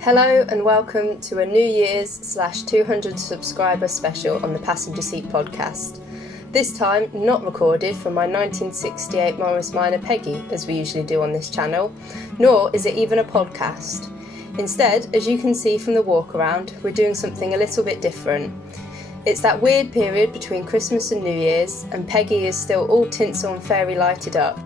Hello and welcome to a New Year's /200 subscriber special on the Passenger Seat podcast. This time not recorded from my 1968 Morris Minor Peggy as we usually do on this channel, nor is it even a podcast. Instead, as you can see from the walk around, we're doing something a little bit different. It's that weird period between Christmas and New Year's, and Peggy is still all tinsel and fairy lighted up,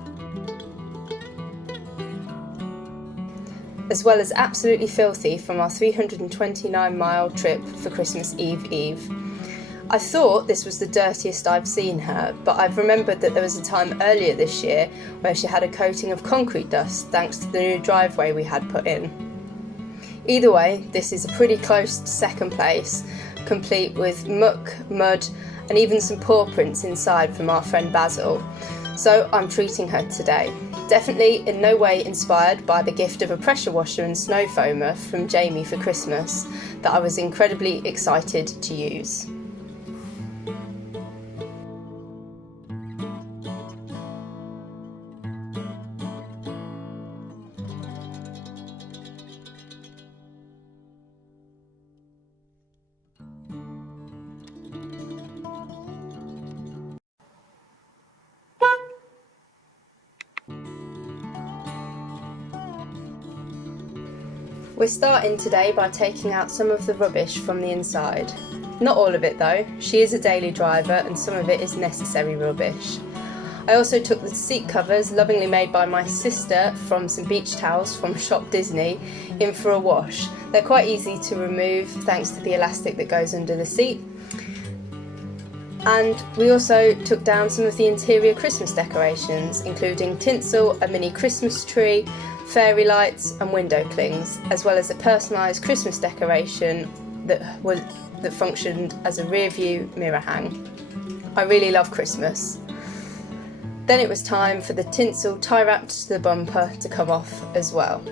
as well as absolutely filthy from our 329-mile trip for Christmas Eve. I thought this was the dirtiest I've seen her, but I've remembered that there was a time earlier this year where she had a coating of concrete dust thanks to the new driveway we had put in. Either way, this is a pretty close second place, complete with muck, mud, and even some paw prints inside from our friend Basil. So I'm treating her today. Definitely in no way inspired by the gift of a pressure washer and snow foamer from Jamie for Christmas that I was incredibly excited to use. We're starting today by taking out some of the rubbish from the inside. Not all of it though, she is a daily driver and some of it is necessary rubbish. I also took the seat covers, lovingly made by my sister from some beach towels from Shop Disney, in for a wash. They're quite easy to remove thanks to the elastic that goes under the seat. And we also took down some of the interior Christmas decorations, including tinsel, a mini Christmas tree, fairy lights and window clings, as well as a personalised Christmas decoration that functioned as a rear view mirror hang. I really love Christmas. Then it was time for the tinsel tie wrapped to the bumper to come off as well.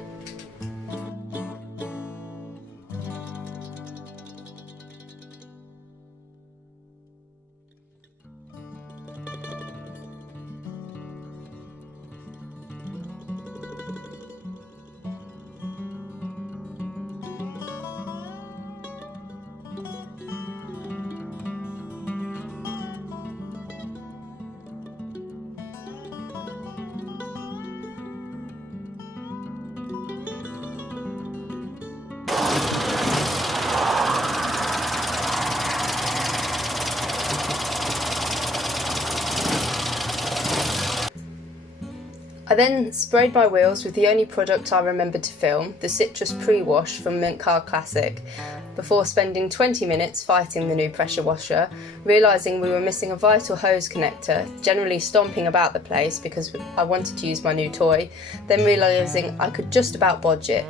I then sprayed my wheels with the only product I remembered to film, the citrus pre-wash from Mint Car Classic, before spending 20 minutes fighting the new pressure washer, realising we were missing a vital hose connector, generally stomping about the place because I wanted to use my new toy, then realising I could just about bodge it.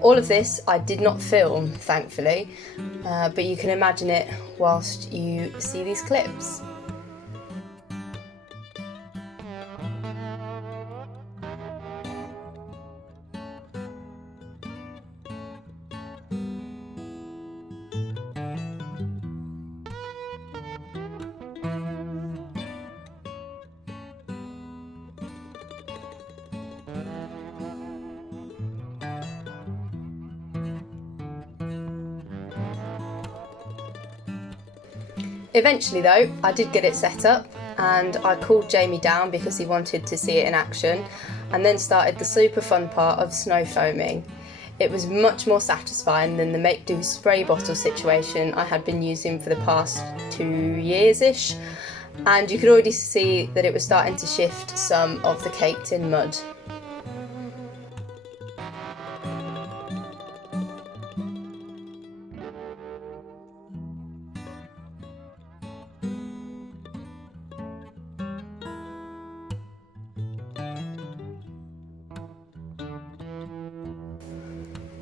All of this I did not film, thankfully, but you can imagine it whilst you see these clips. Eventually though, I did get it set up and I called Jamie down because he wanted to see it in action, and then started the super fun part of snow foaming. It was much more satisfying than the make-do spray bottle situation I had been using for the past 2 years-ish, and you could already see that it was starting to shift some of the caked in mud.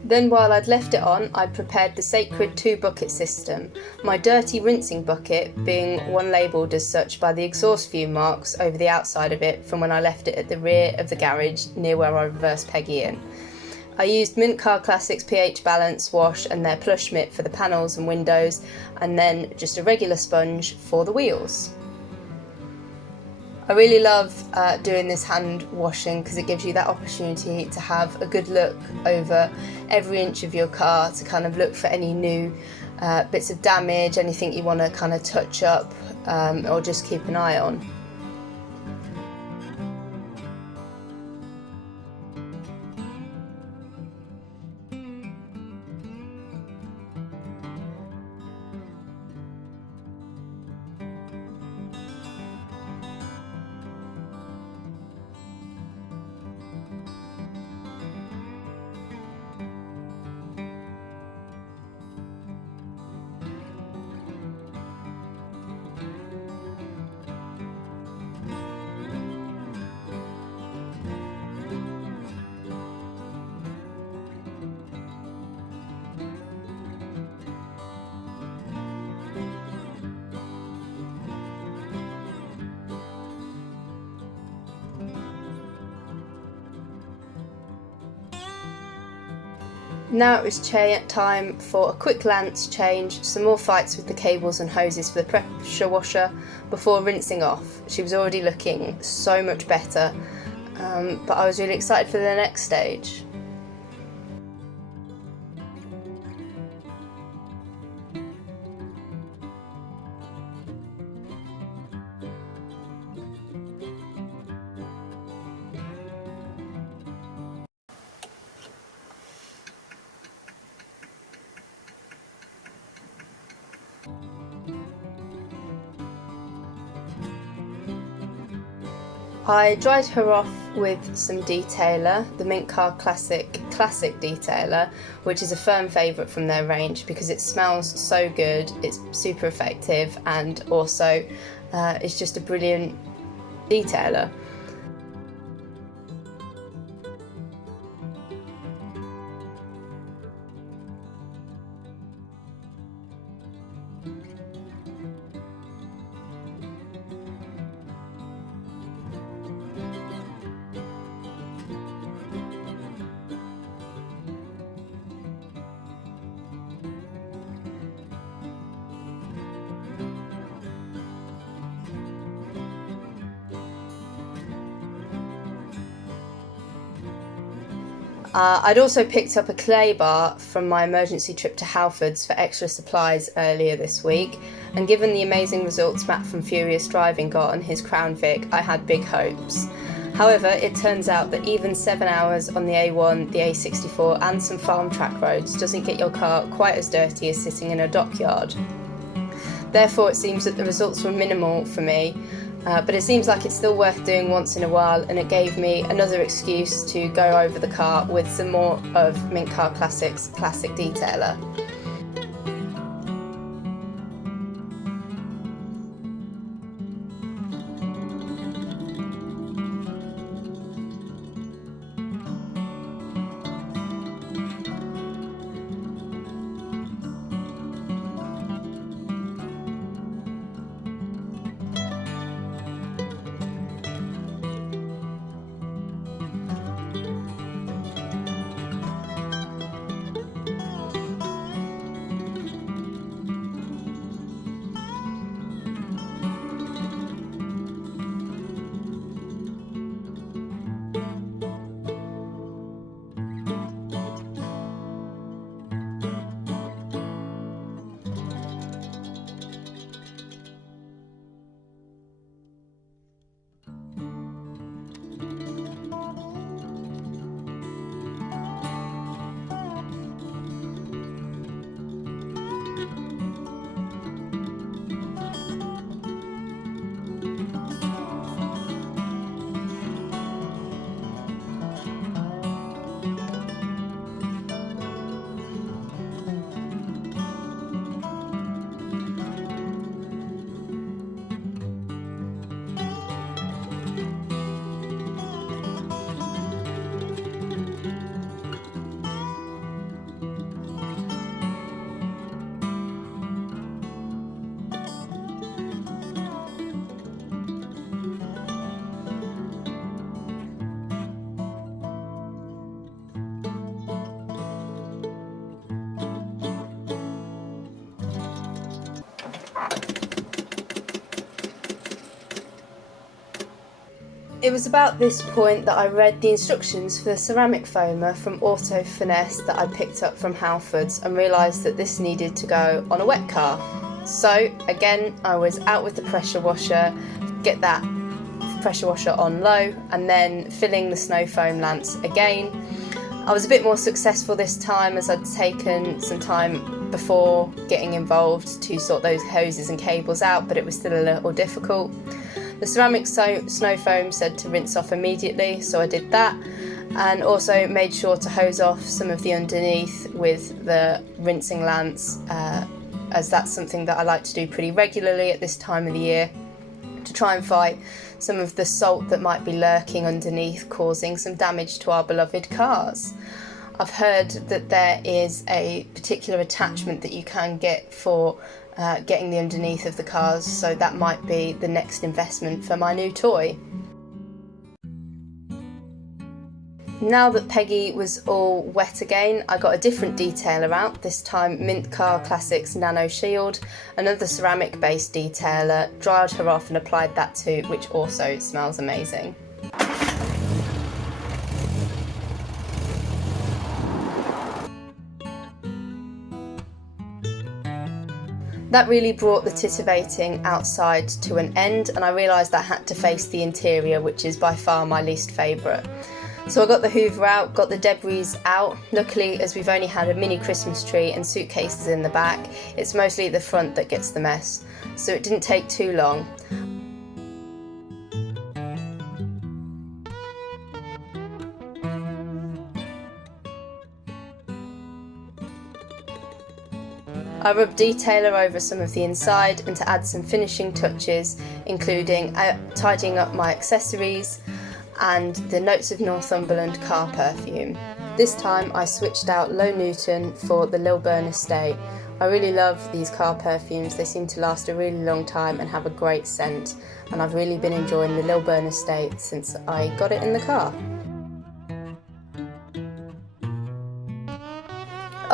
Then while I'd left it on, I'd prepared the sacred 2-bucket system, my dirty rinsing bucket being one labelled as such by the exhaust fume marks over the outside of it from when I left it at the rear of the garage near where I reversed Peggy in. I used Mint Car Classic's pH balance wash and their plush mitt for the panels and windows, and then just a regular sponge for the wheels. I really love doing this hand washing because it gives you that opportunity to have a good look over every inch of your car, to kind of look for any new bits of damage, anything you want to kind of touch up or just keep an eye on. Now it was time for a quick lance change, some more fights with the cables and hoses for the pressure washer before rinsing off. She was already looking so much better, but I was really excited for the next stage. I dried her off with some detailer, the Mint Car Classic detailer, which is a firm favourite from their range because it smells so good, it's super effective, and also it's just a brilliant detailer. I'd also picked up a clay bar from my emergency trip to Halfords for extra supplies earlier this week, and given the amazing results Matt from Furious Driving got on his Crown Vic, I had big hopes. However, it turns out that even 7 hours on the A1, the A64 and some farm track roads doesn't get your car quite as dirty as sitting in a dockyard. Therefore, it seems that the results were minimal for me, but it seems like it's still worth doing once in a while, and it gave me another excuse to go over the car with some more of Mint Car Classic's classic detailer. It was about this point that I read the instructions for the ceramic foamer from Auto Finesse that I picked up from Halfords and realised that this needed to go on a wet car. So again, I was out with the pressure washer, get that pressure washer on low, and then filling the snow foam lance again. I was a bit more successful this time as I'd taken some time before getting involved to sort those hoses and cables out, but it was still a little difficult. The ceramic snow foam said to rinse off immediately, so I did that, and also made sure to hose off some of the underneath with the rinsing lance, as that's something that I like to do pretty regularly at this time of the year to try and fight some of the salt that might be lurking underneath, causing some damage to our beloved cars. I've heard that there is a particular attachment that you can get for getting the underneath of the cars, so that might be the next investment for my new toy. Now that Peggy was all wet again, I got a different detailer out, this time Mint Car Classics Nano Shield, another ceramic based detailer, dried her off and applied that too, which also smells amazing. That really brought the titivating outside to an end, and I realised I had to face the interior, which is by far my least favourite. So I got the hoover out, got the debris out. Luckily, as we've only had a mini Christmas tree and suitcases in the back, it's mostly the front that gets the mess. So it didn't take too long. I rubbed detailer over some of the inside and to add some finishing touches, including tidying up my accessories and the Notes of Northumberland car perfume. This time I switched out Low Newton for the Lilburn Estate. I really love these car perfumes, they seem to last a really long time and have a great scent, and I've really been enjoying the Lilburn Estate since I got it in the car.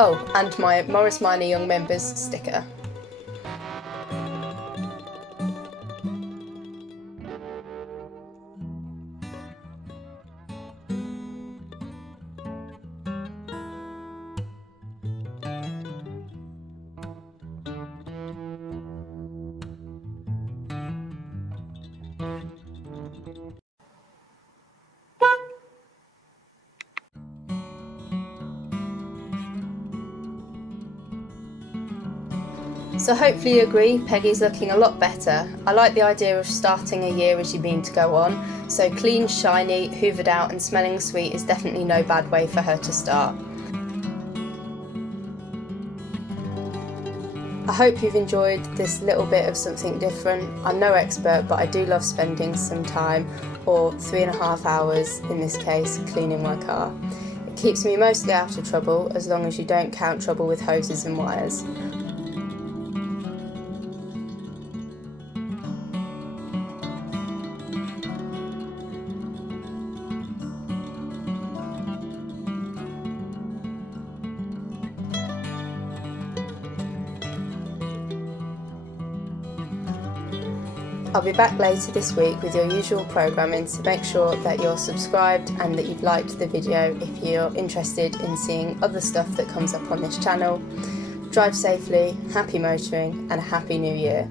Oh, and my Morris Minor Young Members sticker. So hopefully you agree, Peggy's looking a lot better. I like the idea of starting a year as you mean to go on, so clean, shiny, hoovered out and smelling sweet is definitely no bad way for her to start. I hope you've enjoyed this little bit of something different. I'm no expert, but I do love spending some time, or 3.5 hours in this case, cleaning my car. It keeps me mostly out of trouble, as long as you don't count trouble with hoses and wires. I'll be back later this week with your usual programming, so make sure that you're subscribed and that you've liked the video if you're interested in seeing other stuff that comes up on this channel. Drive safely, happy motoring and a happy new year.